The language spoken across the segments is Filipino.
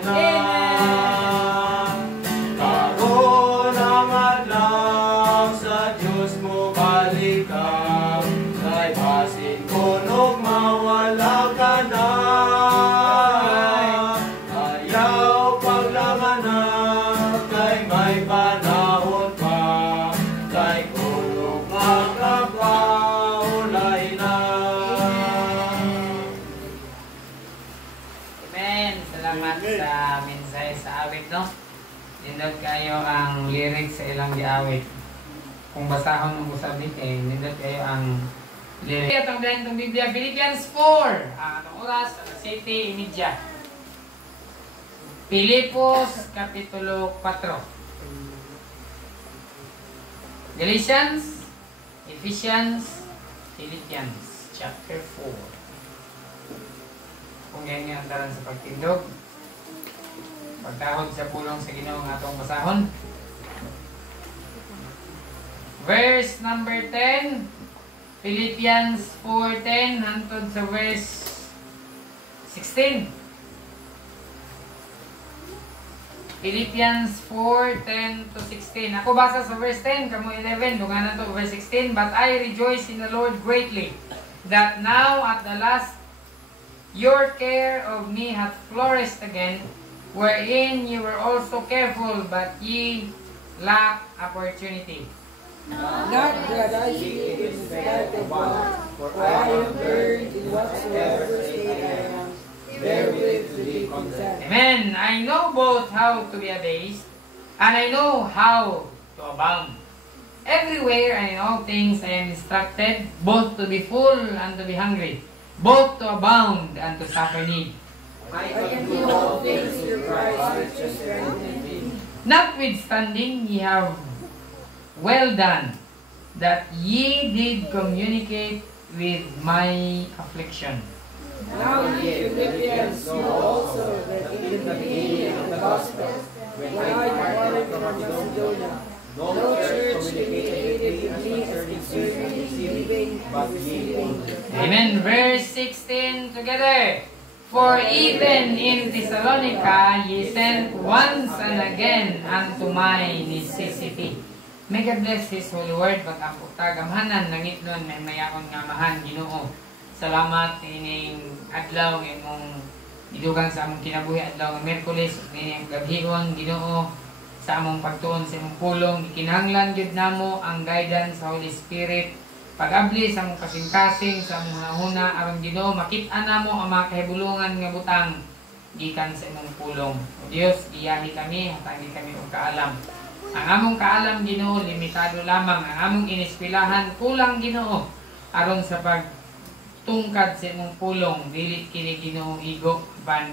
na. Karon ang adlaw sa Diyos mo balikan, kay basin kunog mawala ka na. Ayaw paglanganan, kay may panahon pa, kay kunog makapaulay na. Amen. Salamat sa mensahe sa awit, no? Nindot kayo ang lyrics sa ilang giawit. Kung basahon mo sabi nindot kayo ang lyrics. Itong bilang itong Biblia, Philippians 4. Anong oras? Alas 7:30. Filipos, Kapitulo 4. Galatians, Ephesians, Philippians, chapter 4. Kung ganyan ang taran sa pagtindog, pagtahod sa pulong sa Ginoo nga atong basahon. Verse number 10, Philippians 4:10 hangtod sa verse 16. Philippians 4:10 to 16. Ako basa sa verse 10, kamo 11, dungan na to verse 16. But I rejoice in the Lord greatly, that now at the last your care of me hath flourished again, wherein you were also careful, but ye lack opportunity. Not that I should instead of God, for I have heard in whatsoever state I am, therewith to be content. Amen. I know both how to be abased, and I know how to abound. Everywhere and in all things I am instructed, both to be full and to be hungry, both to abound and to suffer need. I can do all things through Christ which strengthens me. Notwithstanding, ye have well done, that ye did communicate with my affliction. Now ye Philippians know also that in the beginning of the gospel, when I departed from Macedonia, no church communicated with me concerning receiving but receiving. Amen. Verse 16 together. For even in Thessalonica ye sent once and again unto my necessity. May God bless His holy word. Pag-apo tagamhanan nangit nun may mayaon nga mahan Ginoo. Salamat ining adlaw imong idugang sa among kinabuhi adlaw ng Miyerkules ining gabhion Ginoo sa among pagtuon sa imong pulong. Ikinahanglan gyud namo ang guidance sa Holy Spirit. Pag-abli sa among kasing-kasing sa among huna aron Ginoo makit-an namo ang mga kahibulungan nga butang gikan sa imong pulong. O Dios, iyahi kami hatagi kami og kaalam. Ang among kaalam Ginoo limitado lamang, ang among ineskwelahan kulang Ginoo aron sa pagtungkad sa imong pulong dili kini Ginoo igo ban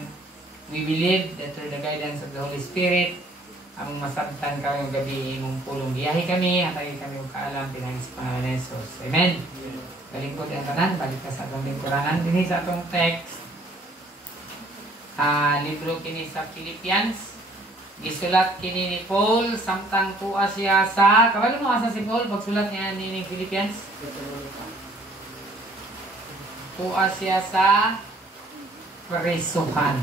we believe that through the guidance of the Holy Spirit among masabtan kami og gabi imong pulong. Giyahi kami hatagi kami og kaalam pinagi sa pangalan ni Jesus. Amen. Kalingkod ang tanan, balik ka sa atong lingkuranan dinhi sa atong text. Libro kini sa Philippians. Gisulat kini ni Paul samtang tuwa siya sa kabalo mo asa si Paul pagsulat niya ni Philippians. Tuwa siya sa prisuhan.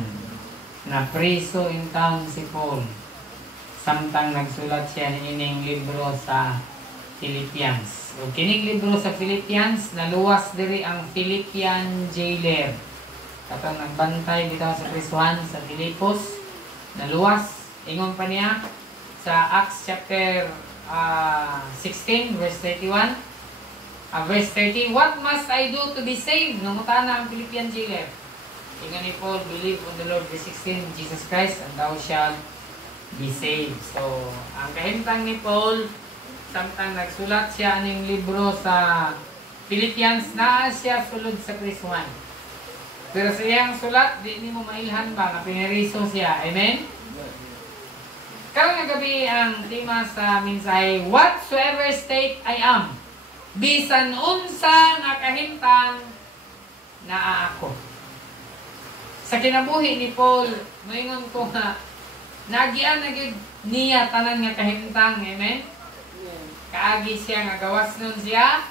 Na priso in town si Paul. Samtang nagsulat siya nining libro sa Philippians. O kining libro sa Philippians naluwas diri ang Philippian jailer. Katong nagbantay bitaw sa prisuhan sa Filipos naluwas. Ingon pa niya sa Acts chapter 16 verse 31. Verse 30, what must I do to be saved? Nangutan na ang Philippian jailer. Ingon ni Paul, believe on the Lord, verse 16, Jesus Christ, and thou shalt be saved. So, ang kahimtang ni Paul, samtang nagsulat siya aning libro sa Philippians, naa siya sulod sa prisuhan. Pero sa iyang sulat, di mo mailhan ba, nga pineriso siya. Amen? Karong gabi ang tema sa mensahe, whatsoever state I am, bisan unsa nga kahimtang naa ako. Sa kinabuhi ni Paul, moingon ko nga nagian na gyud niya tanan nga kahimtang, amen? Kaagi siya nga gawas nun siya,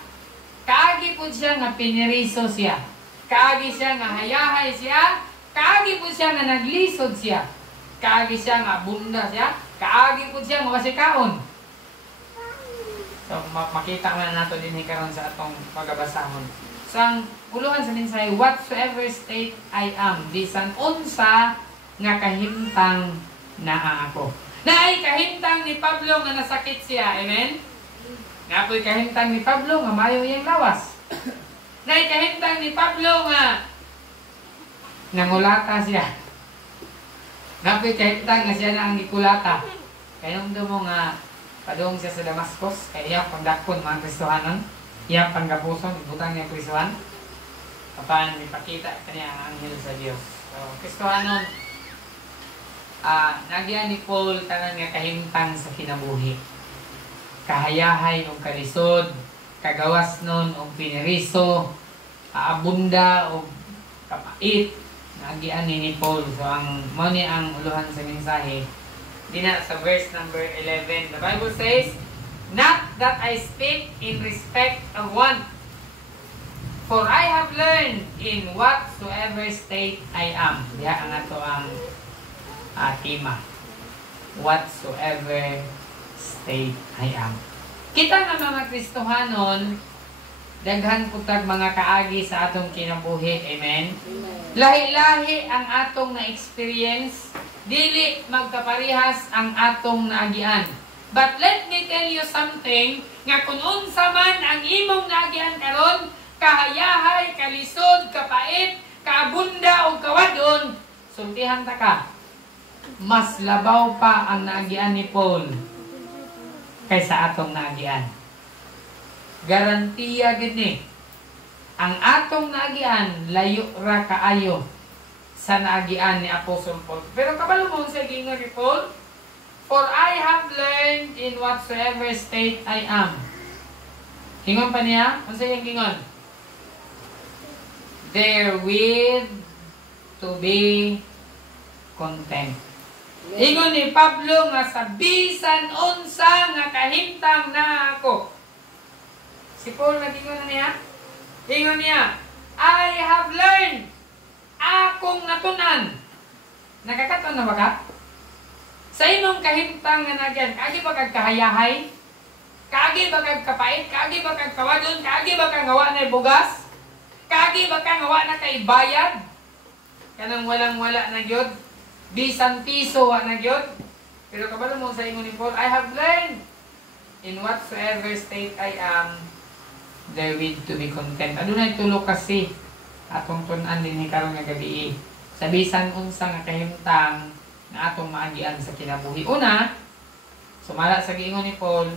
kaagi pud siya nga piniriso siya, kaagi siya nga hayahay siya, kaagi pud siya nga naglisod siya. kaagi siya nga bunda siya, kaagi po siya nga kaon. So makita man nato din karon sa atong pagabasahon. So ang uluhan sa mensahe, whatsoever state I am, bisan unsa nga kahimtang naa ako. Naay kahimtang ni Pablo nga nasakit siya, amen? Napoy kahimtang ni Pablo nga mayo iyang lawas. Naay kahimtang ni Pablo nga nangulata siya. Napoy kahimtang nga siya na ang gikulata. Kaya nung mo nga padung siya sa Damascus, kaya iyang pagdakpon mga Kristohanon, iyang panggapuson, ibutang niya Kristohan, paano ipakita kanya ang anghel sa Diyos. So, Kristohanon, nagyan ni Paul tanan nga kahimtang sa kinabuhi. Kahayahay o kalisod, kagawas nun o piniriso, abunda o kapait, nagyan ni Paul. So, mo ni ang uluhan sa mensahe. Dina sa verse number 11, the Bible says, not that I speak in respect of one, for I have learned in whatsoever state I am. Diya ang ato ang tema. Whatsoever state I am. Kita nga mga Kristohanon, daghan putag mga kaagi sa atong kinabuhi. Amen? Lahi-lahi ang atong na-experience. Dili magkaparihas ang atong naagian. But let me tell you something, nga kung unsa man ang imong naagian karon, kahayahay, kalisod, kapait, kaabunda o kawadon, sultihan ta ka. Mas labaw pa ang naagian ni Paul kaysa atong naagian. Garantiya gini. Ang atong naagian layo ra kaayo sa naagian ni Apostle Paul. Pero kabalo mo sa gingon ni Paul, for I have learned in whatsoever state I am. Gingon pa niya, ano sa iyang gingon? Therewith to be content. Ingon ni Pablo nga sa bisan unsa nga kahimtang na ako. Si Paul nagingon na niya? Ingon niya, I have learned. Akong natunan. Nakakataon na ba ka? Sa imong kahimtang nga nagyan, kaagi ba kag kahayahay? Kaagi ba kag kapait? Kaagi ba kag kawadon? Kaagi ba kag ngawa na bugas? Kaagi ba kag ngawa na kay bayad? Kanang walang-wala na gyud. Bisan piso wa na gyud. Pero kabalo mo sa ingon ni Paul, I have learned in whatsoever state I am, therewith to be content. Adunay tulo kasi atong tun-an din ni karon nga gabi. Sa bisan unsa nga kahimtang na atong maagian sa kinabuhi. Una, sumala sa giingon ni Paul,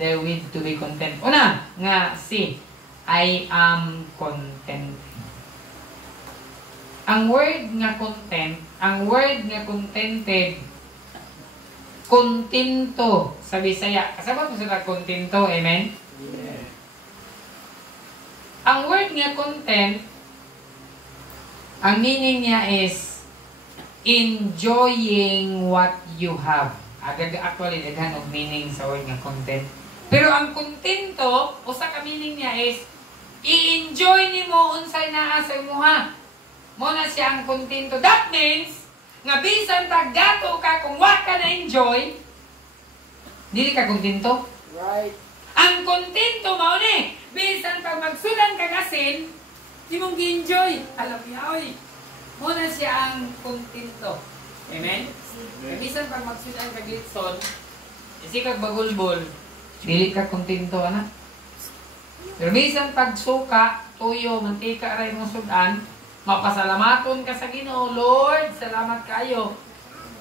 therewith to be content. Una, nga I am content. Ang word nga content, ang word nga contented, kontento sa Bisaya. Kasabot mo sila kontento, amen? Amen. Ang word nga content, ang meaning niya is enjoying what you have. Actually, daghan og meaning sa word nga content. Pero ang kontento, usa ka meaning niya is i-enjoy nimo unsay naa sa imuha. Mo na siya ang kontento. That means nga bisan tag dato ka kung wa ka na enjoy, dili ka kontento. Right. Ang kontento mao ni bisan pag magsudan ka kasin, di mong gi-enjoy. Alam niya, oy. Muna siya ang kontento. Amen? Bisan pag magsudan ka gitson, isi kag bagulbol, dili ka kontento, anak. Pero bisan pag suka, tuyo, mantika, aray mo sudan, mapasalamaton ka sa Ginoo, Lord, salamat kayo.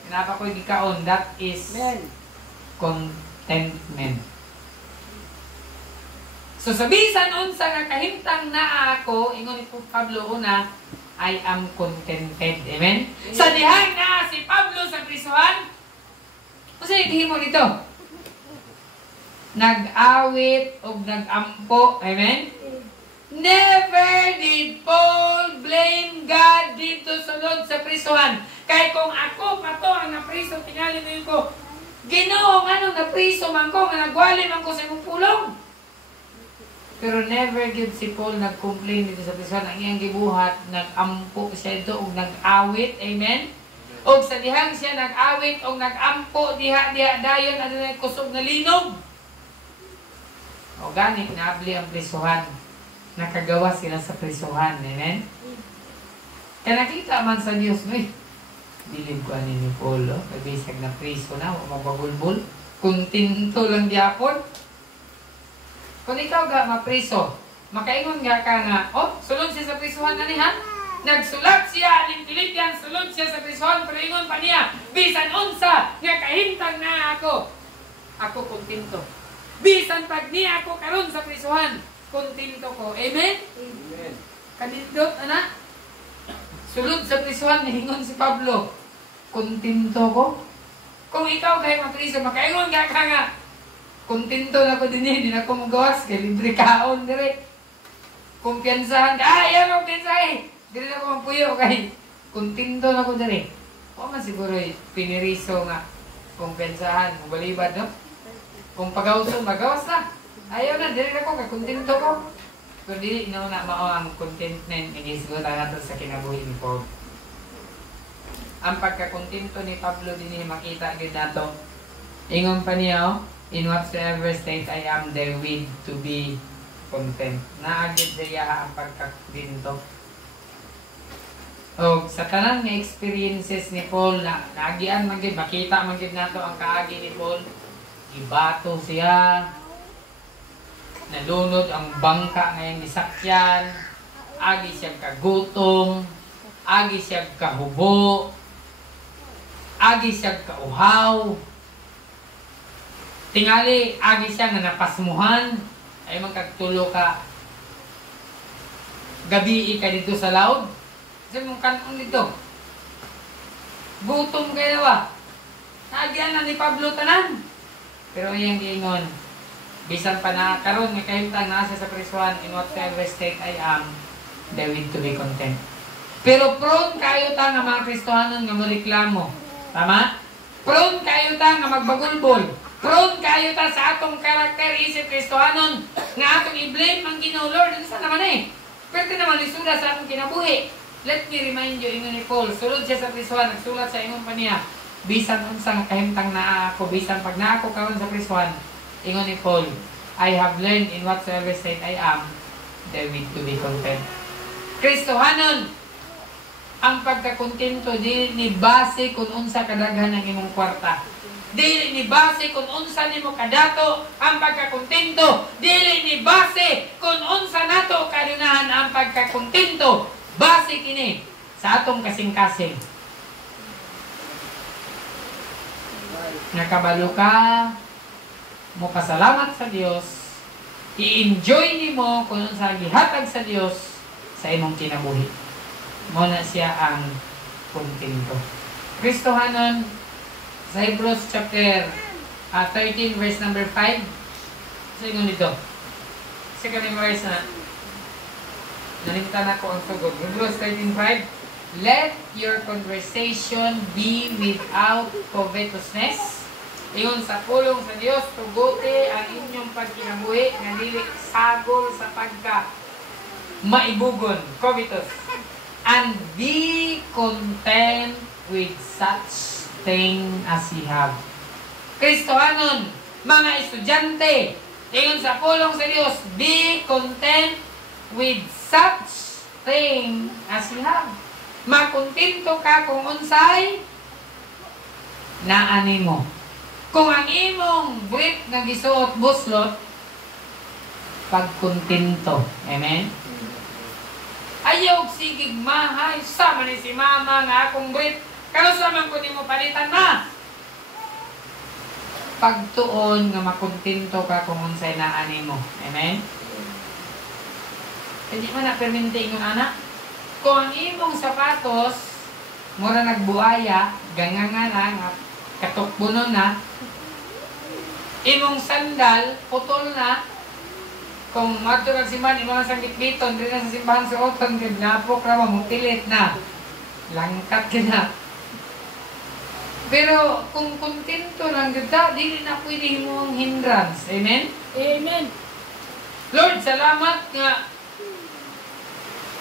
Pinapa ko'y gikaon, that is contentment. So sa bisan unsa nga kahimtang naa ako, ingon ni Pablo una, I am contented. Amen? Sa dihan na si Pablo sa prisuhan, kasi himo dito. Nag-awit o nag-ampo. Amen? Never did Paul blame God dito sulod sa prisuhan. Kaya kung ako pa to ang napriso, tingali mo ko, Ginoo, nga napriso man ko, nga nagwali man ko sa imong pulong. Pero never gid si Paul nag-complain dito sa prison. Ang iyang gibuhat, nag-ampo siya ito o nag-awit. Amen? O sa dihang siya nag-awit o nag-ampo diha dayon adunay kusog na linog. O gani naabli ang prisuhan. Nakagawa sila sa prisuhan. Amen? Kaya nakita man sa Diyos, bilib ko ani ni Paul, nagbisag na priso na, mabagulbul. Kuntinto lang diapon. Kung ikaw ga mapriso, makaingon nga ka nga, sulod siya sa prisuhan na niya. Nagsulat siya, Philippians, sulod siya sa prisuhan, pero ingon pa niya, bisan unsa, nga kahintang na ako. Ako kuntinto. Bisan pag niya ako karon sa prisuhan, kuntinto ko. Amen? Amen. Kanindot, anak? Sulod sa prisuhan, hingon si Pablo, kuntinto ko. Kung ikaw kayo mapriso, makaingon nga ka nga, kuntinto na ko din hindi na ako magawas, kay libre kaon dire. Kumpiyansahan ka, yan o, kumpiyansahan. Dire na ko magpuyo, kay kuntinto na ko dire. O man siguro piniriso nga, kumpiyansahan, mabalibad, no? Kung pagawso, magawas na. Ayaw na, dire na ko, kay kuntinto ko. Kundi, na mao ang contentment, inisgot natin sa kinabuhi ni Paul. Ang pagkakontento ni Pablo din makita gid nato. Ingon pa niya, in whatsoever state I am, there with to be content. Naagid siya ang pagkakontento. O sa tanan nga experiences ni Paul na naagian man gid, makita man gid nato ang kaagi ni Paul. Ibato siya, nalunod ang bangka ngayong nisakyan, agi siya kagutom, agi siya kahubo, agi siya kauhaw, tingali agi siya nga napasmuhan, ay magkagtulo ka, gabi ka dito sa laod, kasi mong kanon dito, gutom kayo ba? Naagian na ni Pablo tanan, pero yung giingon, bisan pa na karon nga kahimtang nasa sa prisuhan, in whatever state I am, they will to be content. Pero prone kayo ta nga mga Kristohanon nga moreklamo. Tama? Prone kayo ta nga magbagulbol. Prone kayo ta sa atong karakter isip Kristohanon nga atong i-blame ang Ginoo Lord. Ano sa naman pwede naman isuda sa atong kinabuhi. Let me remind you, ingon ni Paul, sulod siya sa prisuhan, nagsulat sa ingon pa niya, bisan unsa nga kahimtang naa ako, bisan pag naa ako karon sa prisuhan, ingon ni Paul, I have learned in whatsoever state I am, therewith to be content. Kristohanon, ang pagkakontento dili ni base kung unsa kadaghan ang imong kwarta. Dili ni base kung unsa nimo kadato ang pagkakontento. Dili ni base kung unsa nato kadunahan ang pagkakontento. Base kini sa atong kasing-kasing. Nakabalo ka, mo pasalamat sa Dios, i-enjoy nimo kung unsa gihatag sa Dios sa imong kinabuhi. Muna siya ang kontento. Kristohanon, sa Hebrews chapter 13 verse number 5, so yun dito. Second verse na, nalimtan ako ang tugod. Hebrews 13:5, let your conversation be without covetousness. Ingon sa pulong sa Dios, tuguti ang inyong pagkinabuhi nga dili sagol sa pagka maibugon, covetous. And be content with such thing as ye have. Kristohanon, mga estudyante, ingon sa pulong sa Dios, be content with such thing as ye have. Makontento ka kung unsay naani mo. Kung ang imong brief na gisuot buslot, pagkontento. Amen? Ayaw sigig mahay, sama ni si mama nga akong brief. Kano sa man ko ni mo palitan na? Pagtuon nga makontento ka kung unsay naani mo. Amen? Hindi man na permente yung anak. Kung ang imong sapatos, mura nagbuaya, ganganga na, katukbuno na, imong sandal, putol na, kung mato nagsimbahan, imong sang bitbiton, din na sa simbahan sa oton, napok na mamutilit na, langkat ka na. Pero kung kontento lang ganda, dili na pwede mo ang hindrance. Amen? Amen. Lord, salamat nga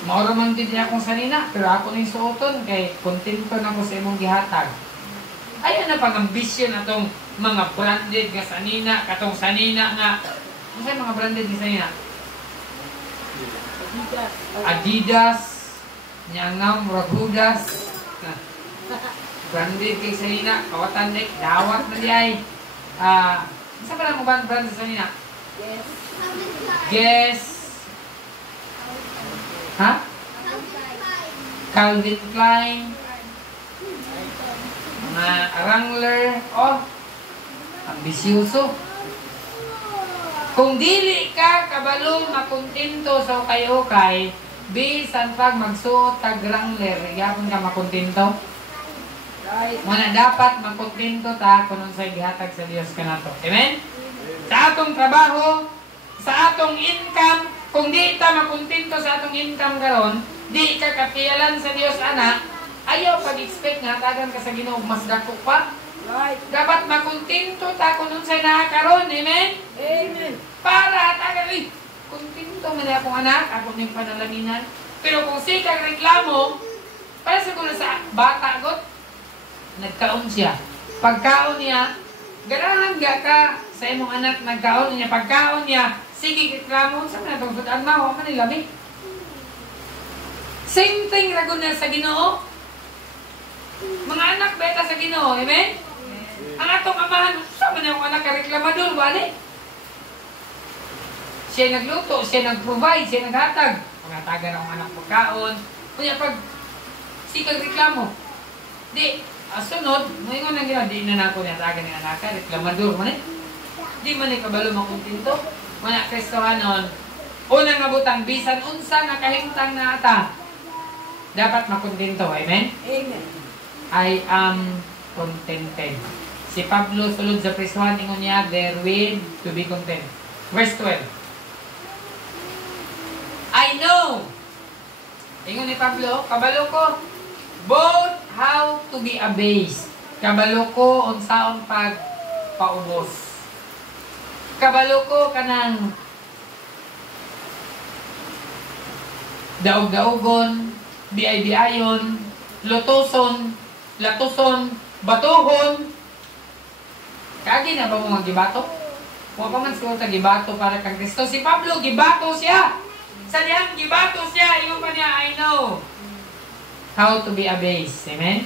Maura man din niya akong sanina, pero ako ning suoton kay kontento na ko sa imong gihatag. Ayaw na pang ambisyon atong mga branded nga sanina, katong sanina nga. Ano sa mga branded nga sanina? Adidas, Nyangam, Ragudas. Branded kay sanina, kawatan dik, dawat na diay. Isa pa lang mo ba branded sanina? Yes. Guess. Ha? Calvin Klein. Mga Wrangler. Oh, ambisyoso. Kung dili ka kabalo makontento sa ukay-ukay, bisan pag magsuot tag Wrangler, gyapon ka makontento. Right. Muna dapat makontento ta kung sa gihatag sa Dios kanato. Amen? Sa atong trabaho, sa atong income, kung di ta makontento sa atong income karon, di ka kapiyalan sa Dios anak, ayaw pag-expect nga tagan ka sa Ginoo mas dako pa. Right. Dapat makontento ta kung sa nakakaroon. Amen? Amen. Para tagan kontento man akong anak, ako ning panalaginan. Pero kung sikang reklamo, para siguro sa bata got, nagkaon siya. Pagkaon niya, ganahan ka sa imong anak, nagkaon niya. Pagkaon niya, sige reklamo, sa mga itong sudan na, huwag manilami. Same thing ragon na sa Ginoo. Mga anak beta sa Ginoo, amen? Ang atong amahan, sa man yung anak ka-reklamador, bali? Siya nagluto, siya nag-provide, siya naghatag. Pangatagan ang anak pagkaon. Kaya pag sikag reklamo, di, sunod, ngayon ang ginawa, di na nako natagan ng anak ka, reklamador mo di man kabalo makuntinto. Mga Kristohanon, unang ngabutang, bisan unsa nakahimtang na ata, dapat makuntinto, amen? Amen. I am contented. Si Pablo sulod sa prisuhan, ingon niya, therewith to be content. Verse 12. I know, ingon ni Pablo, kabalo ko, both how to be abased. Kabalo ko, unsaon pag paubos. Kabalo ko kanang daog-daogon, biay-biayon, lutuson, latuson, batuhon. Kagi na ba mo gibato? Huwag pa man siguro ka gibato para kang Kristo. Si Pablo, gibato siya. Sa niyang gibato siya, yung pa niya, I know how to be abased. Amen?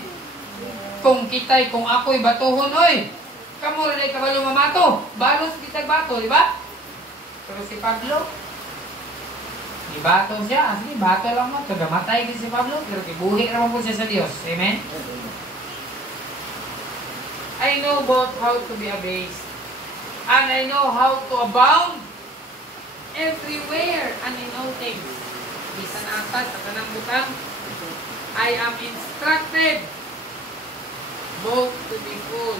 Kung kita'y, kung ako'y batuhon, oy, kamo rin ay kabalo mamato. Balos kita'y bato, di ba? Pero si Pablo, gibato siya. Sige, bato lang mo. Tagamatay din si Pablo, pero kibuhi naman po siya sa Diyos. Amen? I know both how to be abased, and I know how to abound everywhere and in all things. Bisan atas sa kanang butang, I am instructed both to be full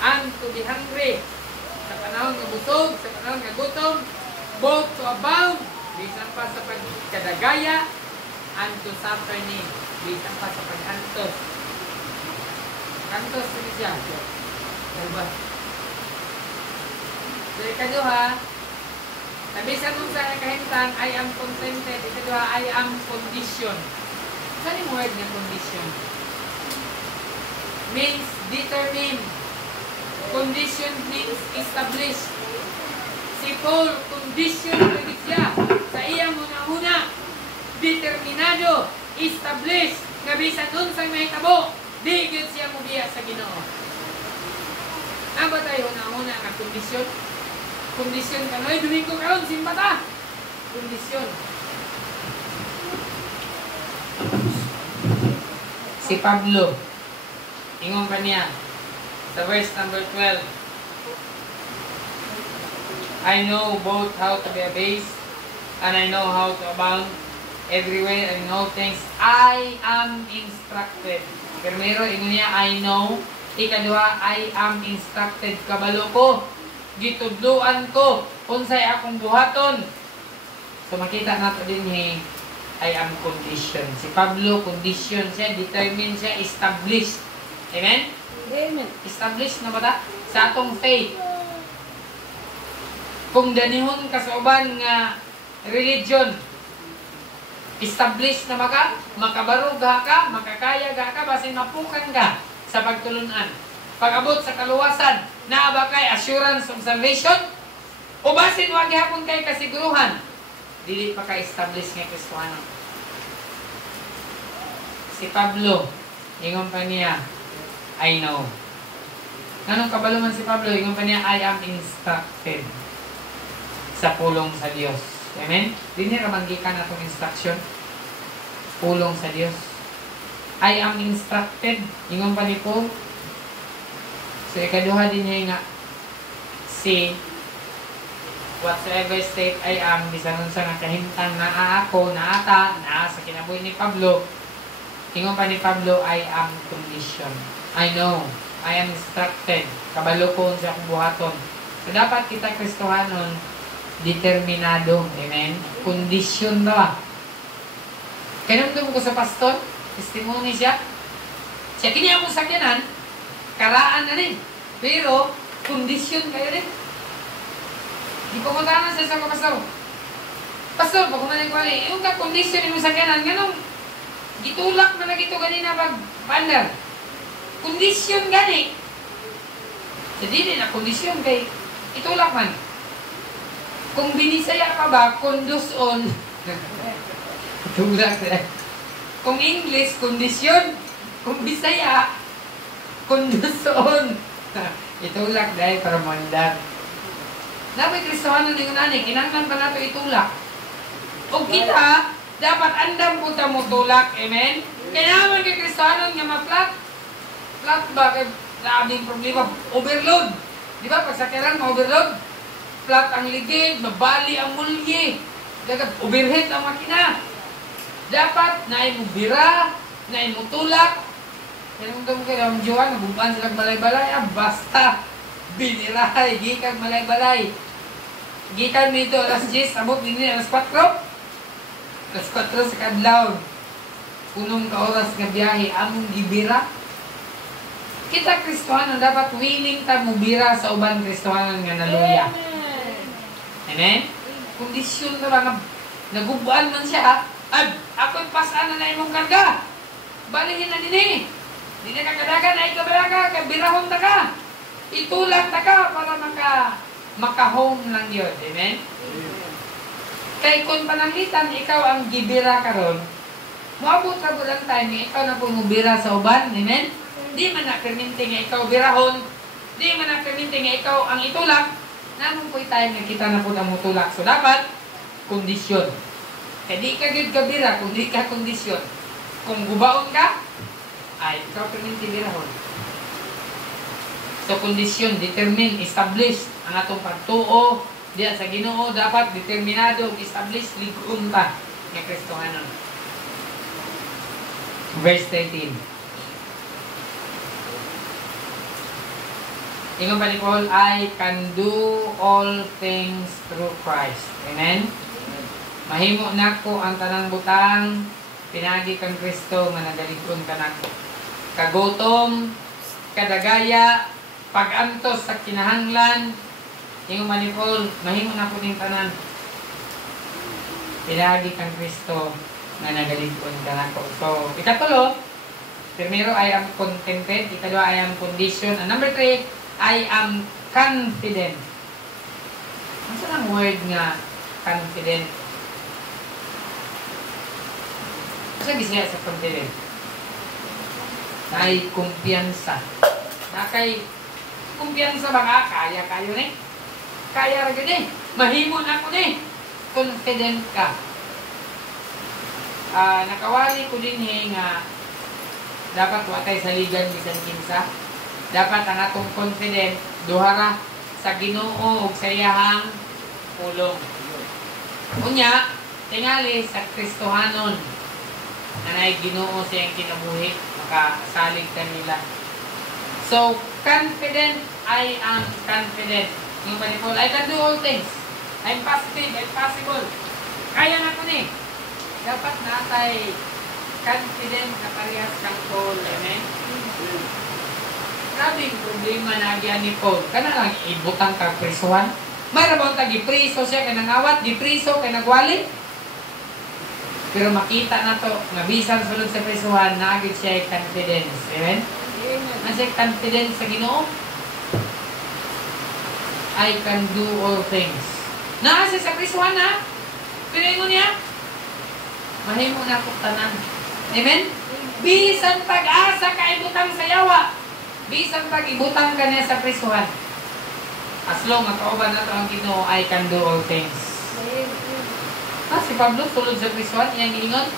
and to be hungry. Sa panahon nga busog, sa panahon nga gutom, both to abound, bisan pa sa pagkadagaya, and to suffer need, bisan pa sa pag-antos. Kantos ini siya. Diba? So, ikaduha, sabisan nung sa nakahintang, I am contented. Ikaduha, I am conditioned. Saan yung word na condition? Means determined. Condition means established. Si Paul, condition rin siya. Sa iyang una-una, determinado, established. Kabisan dun sa may tabo, di yun siya mubiya sa Ginoo. Ano ba tayo una-una nga kondisyon? Kondisyon ka na, Domingo karon, simba ta! Kondisyon. Si Pablo, ingon ka niya, sa verse number 12, I know both how to be abased, and I know how to abound everywhere and in all things. I am instructed. Primero, ingon niya, I know. Ikaduha, I am instructed. Kabalo ko, gitudluan ko, unsay akong buhaton. So makita nato din I am conditioned. Si Pablo, conditioned siya, determined siya, established. Amen? Amen. Established na ba ta? Sa atong faith. Kung danihon ka sa uban nga religion, Establish na makabarog ka, makakaya ka, basin mapukan ka sa pagtulunan. Pag-abot sa kaluwasan, naa ba kay assurance of salvation? O basin wag hapon kay kasiguruhan, dili pa ka-establish nga Kristiyano. Si Pablo, ingon pa niya, I know. Anong kabaluman si Pablo? Ingon pa niya, I am instructed sa pulong sa Diyos. Amen? Dili ra manggikan atong instruction. Pulong sa Diyos. I am instructed. Ingon pa ni Paul. So, ikaduha din niya nga, si whatsoever state I am, bisan nun sa nakahimtang naa ako, naata, naa sa kinabuhi ni Pablo. Ingon pa ni Pablo, I am conditioned. I know. I am instructed. Kabalo ko sa akong buhaton. So, dapat kita Kristohanon, determinado. Amen? Condition ba? Kanundong ko sa pastor, testimony siya. Siya kini akong sakyanan, karaan na rin. Pero, condition kayo rin. Di pa punta siya sa pastor. Pastor, pag kumanin ko rin, yung ka-condition yung sakyanan, ganun, gitulak na lagi ito ganina pag-bandar. Condition gani. Jadi din na condition kay itulak man. Kung binisaya ka ba, conduson. Tulak na. Kung English, condition. Kung Bisaya, conduson. Itulak dahil para mandar. Dapat Kristohanon ng unani, kinanglan pa nato itulak. O kita, dapat andam po ta mo tulak. Amen? Kaya naman kay Kristohanon nga ma-flat. Flat ba? Kaya daming problema. Overload. Di ba? Pagsakyaran, ma-overload. Flat ang ligid, mabali ang mulye. Dapat overhead ang makina. Dapat naay mo bira, naay mo tulak. Kaya nung damo kayo, ang Diyoan, nabuban silang balay-balay. Basta, binirahay, gikan malay-balay. Gikan mo ito, alas 10, abot din alas 4. Alas 4 sa kadlaw. Punong ka oras nga biyahe, among gibira. Kita Kristohanon, dapat willing ta mo bira sa uban Kristohanon nga naluya. Amen? Kondisyon na lang, nagubuan man siya, ako'y pasaan na imong karga. Balihin na din eh. Di na kakadagan, ay kabalaga, kabirahon ta ka. Itulak ta ka para maka-home lang yun. Amen? Kay kung pananglitan, ikaw ang gibira karon, moabot ka po lang time, ikaw na po mubira sa uban. Amen? Di man na perminti nga ikaw birahon, di man na perminti nga ikaw ang itulak, naman po'y time nga kita na po na mutulak. So dapat, kondisyon. Kaya di ka gid kabira, kung di ka kondisyon. Kung gubaon ka, ay ikaw perminti birahon. So kondisyon, determine, establish ang atong pagtuo diya sa Ginoo, dapat determinado, establish, ligon ta nga Kristohanon. Verse 13. Ingon pa ni Paul, I can do all things through Christ. Amen? Mahimo na ko ang tanang butang, pinagi kang Kristo, nga nagaligton ka na ko. Kagutom, kadagaya, pag-antos sa kinahanglan, ingon pa ni Paul, mahimo na ko ning tanan. Pinagi kang Kristo, nga nagaligton ka na ko. So, ikatulo, primero, I am contented. Ikalawa, I am conditioned. And number 3, I am confident. Ano saan ang word nga confident? Ano gisaya sa confident? Ay kumpiyansa. Na kay kumpiyansa ba nga? Kaya kayo ni? Kaya rin ni? Mahimon ako ni? Confident ka. Nakawali ko din nga dapat watay sa ligan bisan kinsa. Dapat ang atong confident duhara sa Ginoo ug sa iyahang pulong. Unya, tingali sa Kristohanon nanay Ginoo sa iyang kinabuhi, makasalig kanila. So, confident, I am confident. Yung Paul, I can do all things. I'm positive, I'm possible. Kaya na ko ni. Dapat natay confident na parehas kang Paul. Amen? Grabing problema na agyan ni Paul. Kana lang ibutang kang prisuhan. May rabang tagi-priso siya kay nangawat, di-priso kay nagwali. Pero makita na to, nga bisan sulod sa prisuhan, naagid siya confidence. Amen? Ano siya confidence sa Ginoo? I can do all things. Naa siya sa prisuhan ha? Pero ingon niya, mahimo na ko tanan. Amen? Bisan pag-asa ka ibutang sa yawa. Bisan pag-ibutang ka niya sa prisuhan. As long as kauban na to ang Ginoo, I can do all things. Si Pablo, sulod sa prisuhan, iyang giingon,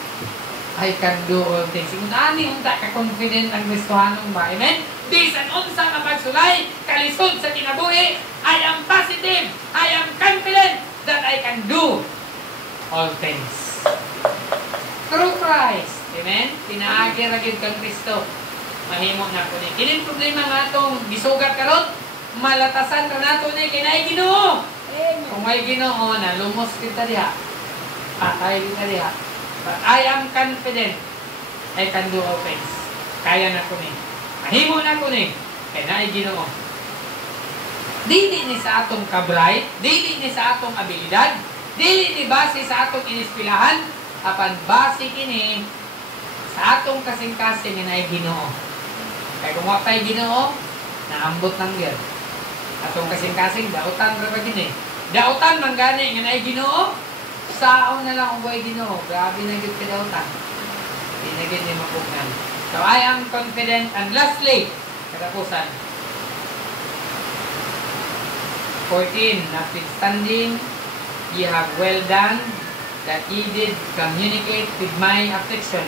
I can do all things. Kung ani unta ka confident ang Kristohanon ba? Amen? Bisan unsa nga pagsulay, kalisod sa kinabuhi, I am positive, I am confident that I can do all things. Through Christ. Amen? Pinaagi ra gyud kang Kristo. Mahimo na ko ni. Kining problema nga atong gisugat karon, malatasan ra nato ni kinay Ginoo. Kung may Ginoo na lumos kita diha. Patay kita diha. But I am confident I can do all things. Kaya na ko ni. Mahimo na ko ni. Kaya na Ginoo. Dili ni sa atong kabright, dili ni sa atong abilidad, dili ni base sa atong inispilahan, apan base kini sa atong kasing-kasing na Ginoo. Kaya kung wa tay Ginoo, naambot nang gyud. Atong kasing-kasing dautan ra ba kini? Dautan man gani nga naay Ginoo. Saon na lang ang buhay Ginoo. Grabe na gyud ka dautan. Di na gyud ni mapugnan. So I am confident, and lastly, katapusan. 14, notwithstanding, ye have well done, that ye did communicate with my affliction.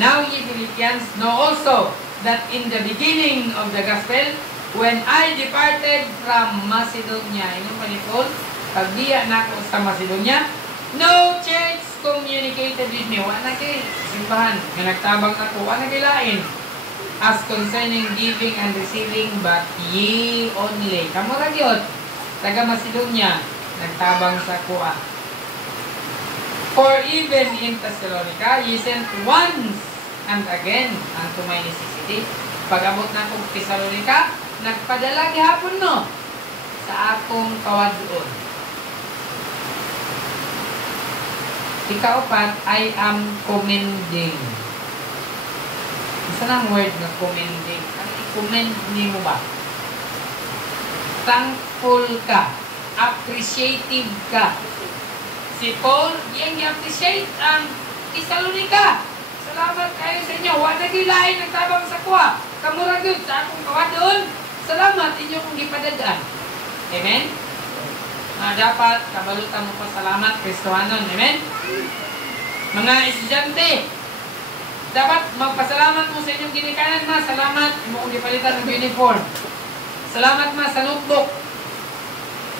Now ye Philippians know also that in the beginning of the gospel, when I departed from Macedonia, inong manipol, pagdiya na ako sa Macedonia, no church communicated with me. Wala kay simbahan, nga nagtabang ako, wala kay lain. As concerning giving and receiving, but ye only. Kamura gyud, taga Macedonia, nagtabang sa kuha. For even in Thessalonica, ye sent once and again unto my necessity. Pag-abot na akong Thessalonica, nagpadala gihapon no sa akong kawadon. Ikaapat, I am commending. Isa ng word na commending. Ang i-commend niyo ba? Thankful ka. Appreciative ka. Si Paul, yang i-appreciate ang Thessalonica. Salamat kayo sa inyo. Wala gilain nagtabang sa kuha. Kamura gyud sa akong kawadon. Salamat inyo kung gipadadaan. Amen? Dapat kabalutan mo pa salamat Kristohanon. Amen? Mga estudyante, dapat magpasalamat mo sa inyong ginikanan ma. Salamat mo kung gipalitan ng uniform. Salamat ma sa notebook.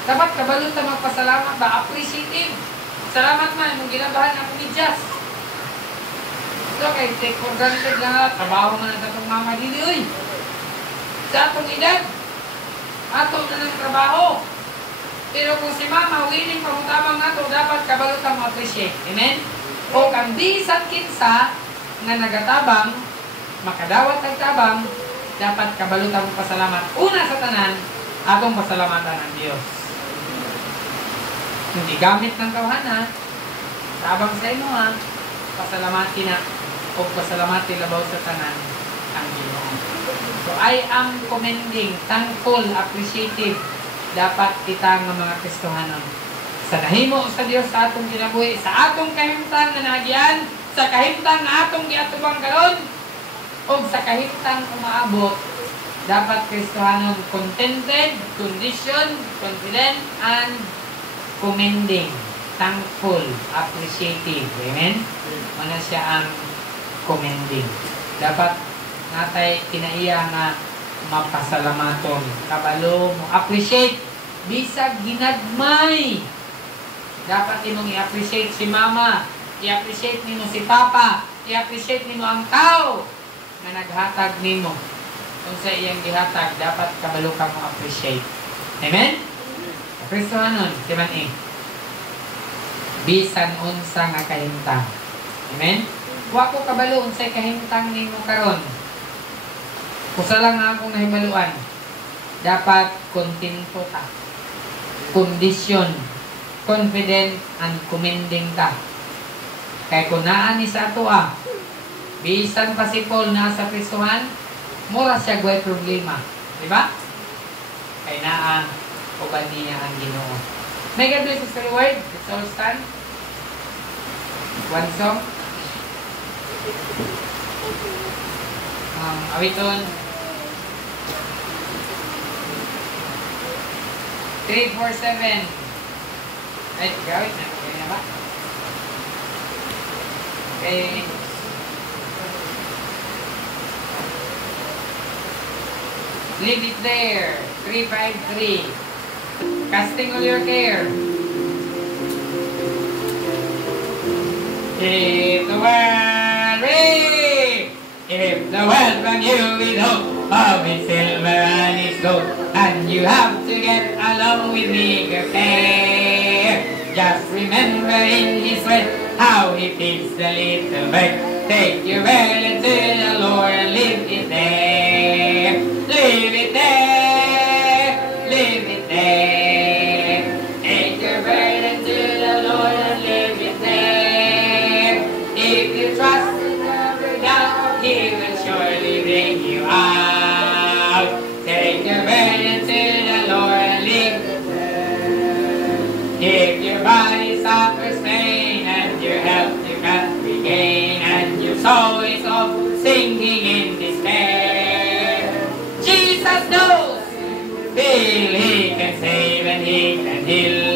Dapat kabalutan magpasalamat ba? Appreciative. Salamat ma, mong ginabahan ako ni Jazz. So, kay take for granted lang, trabaho man ang tatong mama dili, uy. Sa atong edad, atong na ng trabaho. Pero kung si mama, willing pamutabang nato, dapat kabalutan mo appreciate. Amen? O kang di sa kinsa, nga nagatabang, makadawat ang tabang, dapat kabalutan mo pasalamat. Una sa tanan, atong pasalamatan ng Diyos. Hindi gamit ng kawhana, tabang sa ino ha, pasalamati na, o pasalamati labaw sa tanan ang Ginoo. So I am commending, thankful, appreciative, dapat kita ng mga Kristohanon. Sa nahimo sa Diyos sa atong ginabuhi, sa atong kahimtang na nagian, sa kahimtang na atong giatubang karon, o sa kahimtang umaabot, dapat Kristohanon contented, condition, confident, and commending, thankful, appreciative. Amen? Ano siya ang commending. Dapat natay kinaiya nga mapasalamaton. Kabalo mo appreciate. Bisag ginagmay. Dapat imong i-appreciate si mama. I-appreciate nimo si papa. I-appreciate nimo ang tao na naghatag nimo. Kung sa iyang gihatag, dapat kabalo ka mo appreciate. Amen? Kristohanon, siman bisan unsa nga kahimtang. Amen? Wa ko kabalo unsay kahimtang nimo karon. Kusa lang akong nahibaluan. Dapat kontento ka. Condition, confident, and commending ka. Kay kung naan ni sa ato bisan pa si Paul na sa prisuhan, mura siya guay problema. Diba? Kay naa, uban niya ang Ginoo. May God bless us for the word. Let's all stand. One song. Awiton 347. Ay, gawin na. Okay na ba? Okay. Leave it there. 353. Casting all your care. If the world if the world from you with hope of its silver and its gold, and you have to get along with meager fare, just remember in His word how He feeds the little bird. Take your burden to the Lord and leave it there. Leave it there. Leave it there. Take your burden to the Lord and leave it there. If you trust in the God, He will surely bring you out. Take your burden to the Lord and leave it there. If your body suffers pain and your health you can't regain, and your soul is off sinking in despair, Jesus knows, feel He can save and He can heal.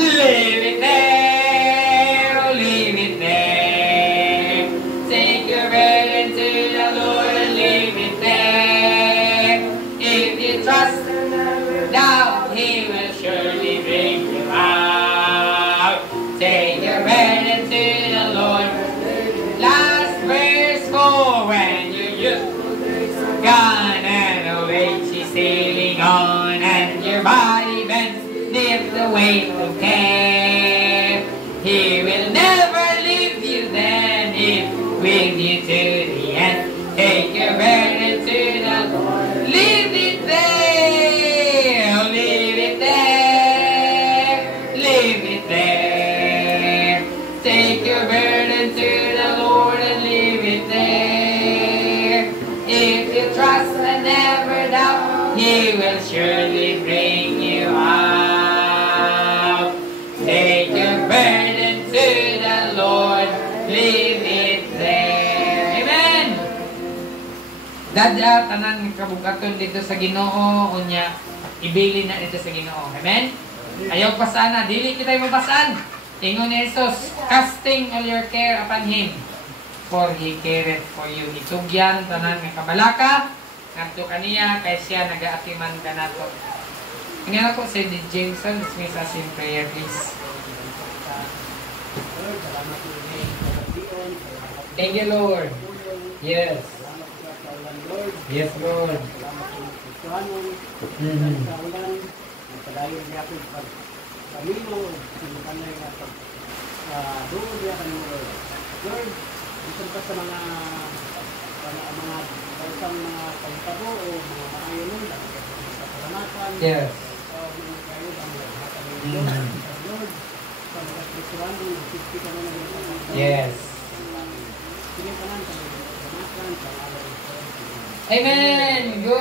Leave it there, oh leave it there. Take your burden to the Lord and leave it there. If you trust and never doubt, He will surely bring you out. Take your burden to the Lord. Last verse 4, when you just gone and away, she's sailing on, and your body bends beneath the weight of care. He will never leave you then, He's with you to the end. Take your burden to the Lord. Leave it there. Leave it there. Leave it there. Take your burden to the Lord and leave it there. If you trust and never doubt, He will surely bring you out. Take your burden to the Lord, leave it there. Amen. Dada tanan kabugaton dito sa Ginoo, unya ibili na dito sa Ginoo. Amen. Ayaw pasana, dili kita mapasan. Ingon ni Jesus, casting all your care upon Him, for He careth for you. Itugyan tanan nga kabalaka ngadto kaniya kay siya nagaatiman kanato. Ingana ko si Jameson, let's make us in prayer please. Thank you Lord. Yes. Yes Lord. Lord, isang pa sa mga isang mga pagtabo o mga maayon nun, sa kalamatan, Yes. Lord, sa mga restaurant, nagsisti ka na ng Yes. Sige ka lang, kalamatan, Amen. Good.